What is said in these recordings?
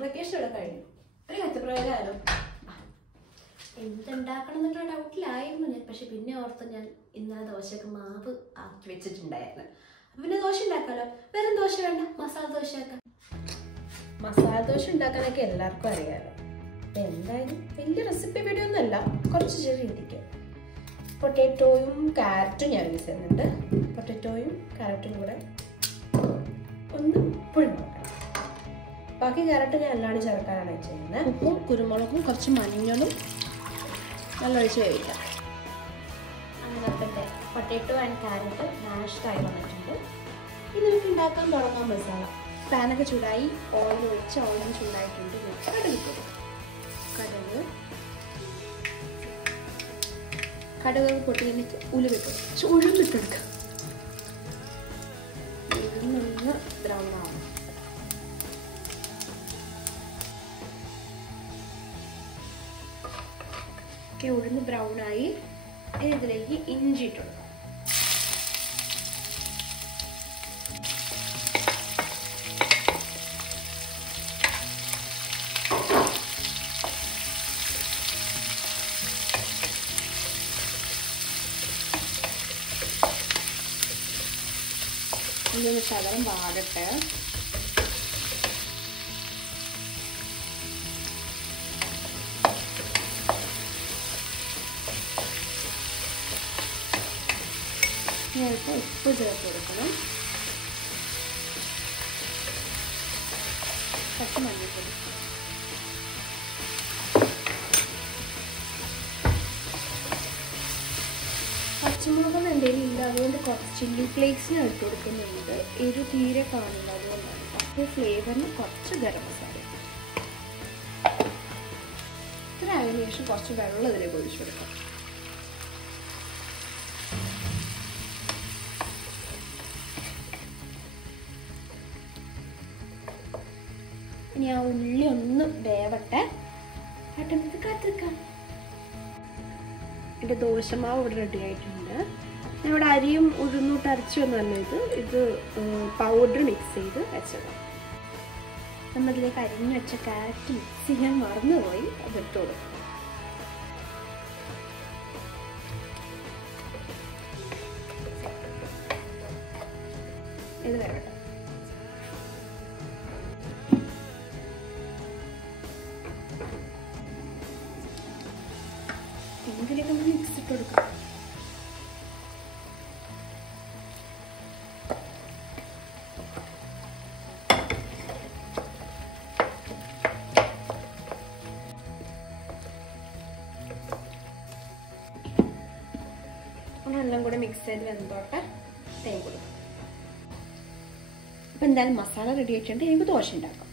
Summer vacation ഇവിടെ കഴിഞ്ഞു. ഒരു കച്ചപ്രകാരമായാലോ എന്തുണ്ടാക്കണം എന്നുള്ള ഡൗട്ടിലായിരുന്നു ഞാൻ. പക്ഷെ പിന്നെ ഓർത്ത് ഞാൻ ഇന്നലെ ദോശയൊക്കെ മാവ് ആക്കി വെച്ചിട്ടുണ്ടായിരുന്നു. അപ്പം പിന്നെ ദോശ ഉണ്ടാക്കാമല്ലോ. വേറെ ദോശ വേണ്ട, മസാല ദോശ ആക്കാം. മസാല ദോശ ഉണ്ടാക്കാനൊക്കെ എല്ലാവർക്കും അറിയാമല്ലോ. എന്തായാലും വലിയ റെസിപ്പി വീഡിയോ ഒന്നുമല്ല, കുറച്ച് ചെറിയ രീതിക്ക്. പൊട്ടാറ്റോയും ക്യാരറ്റും ഞാൻ യൂസ് ചെയ്യുന്നുണ്ട്. പൊട്ടാറ്റോയും ക്യാരറ്റും കൂടെ ഒന്ന് പുഴുങ്ങണം. ബാക്കി ക്യാരറ്റ് ഞാൻ അല്ലാണ്ട് ചേർക്കാനാണ് ചെയ്യുന്നത്. ഉപ്പും കുരുമുളകും കുറച്ച് മഞ്ഞളും നല്ല ഒഴിച്ച് കഴിക്കാം. അങ്ങനെ അപ്പോഴത്തെ പൊട്ടാറ്റോ ആൻഡ് ക്യാരറ്റ് മാഷ്ഡായി വന്നിട്ടുണ്ട്. ഇത് നമുക്ക് ഉണ്ടാക്കാൻ തുടങ്ങാൻ മസാല. പാനൊക്കെ ചൂടായി, ഓയിൽ ഒഴിച്ച് ഓയിൽ ചൂടായിട്ടുണ്ട്. കടുക് പൊട്ടി കഴിഞ്ഞിട്ട് ഉഴുന്നിട്ടെടുക്കാം. ഉഴുന്നൊന്ന് ബ്രൗൺ ആവും. ഉഴുന്ന് ബ്രൗൺ ആയി. ഇതിലേക്ക് ഇഞ്ചി ഇട്ട് കൊടുക്കാം. ഇതൊന്ന് ശകലം വാടട്ടെ. നേരത്തെ ഉപ്പ് ചേർത്ത് കൊടുക്കണം. കുറച്ച് മഞ്ഞൾപ്പൊടി. പച്ചമുളകൊന്നും എന്തെങ്കിലും ഇല്ല, അതുകൊണ്ട് കുറച്ച് ചില്ലി ഫ്ലേക്സിന് ഇട്ട് കൊടുക്കുന്നുണ്ട്. എരിവ് തീരെ കാണില്ല, അതുകൊണ്ടാണ്. അപ്പോൾ ഫ്ലേവറിന് കുറച്ച് ഗരം മസാല. ഇത്ര ആയതിനു ശേഷം കുറച്ച് വെള്ളം ഇതിലേക്ക് ഒഴിച്ചു കൊടുക്കാം. ഇനി ആ ഉള്ളി ഒന്ന് വേവട്ടെ. പെട്ടെന്ന് കാത്തിരിക്കാം. എൻ്റെ ദോശമാവ് ഇവിടെ റെഡി ആയിട്ടുണ്ട്. ഇവിടെ അരിയും ഉഴുന്നൂട്ട് അരച്ചൊന്നുമല്ല, ഇത് പൗഡർ മിക്സ് ചെയ്ത് വെച്ചതാണ്. നമ്മളിതിലേക്ക് അരിഞ്ഞു വെച്ച ക്യാരറ്റ് മിക്സ് ചെയ്യാൻ മറന്നുപോയി, അതിട്ട് കൊടുക്കും. ഇത് വേണ്ട. ഇതിലേക്ക് നമ്മൾ മിക്സ് ഇട്ട് കൊടുക്കാം. എല്ലാം കൂടെ മിക്സ് ചെയ്ത് വെന്തോട്ടെ. തേൻ കൊടുക്കാം. അപ്പം എന്തായാലും മസാല റെഡി ആയിട്ടുണ്ട്. എനിക്ക് ദോശ ഉണ്ടാക്കാം.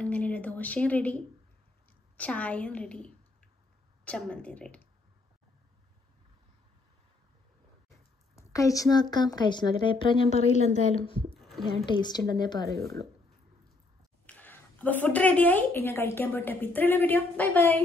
അങ്ങനെ ദോശയും റെഡി, ചായയും റെഡി, ചമ്മന്തി റെഡി. കഴിച്ചു നോക്കാം. കഴിച്ചു നോക്കിയിട്ട് അഭിപ്രായം ഞാൻ പറയില്ല. എന്തായാലും ഞാൻ ടേസ്റ്റ് ഉണ്ടെന്നേ പറയുള്ളൂ. അപ്പോൾ ഫുഡ് റെഡിയായി, ഞാൻ കഴിക്കാൻ പോട്ടെ. അപ്പോൾ ഇത്രയുള്ള വീഡിയോ. Bye bye.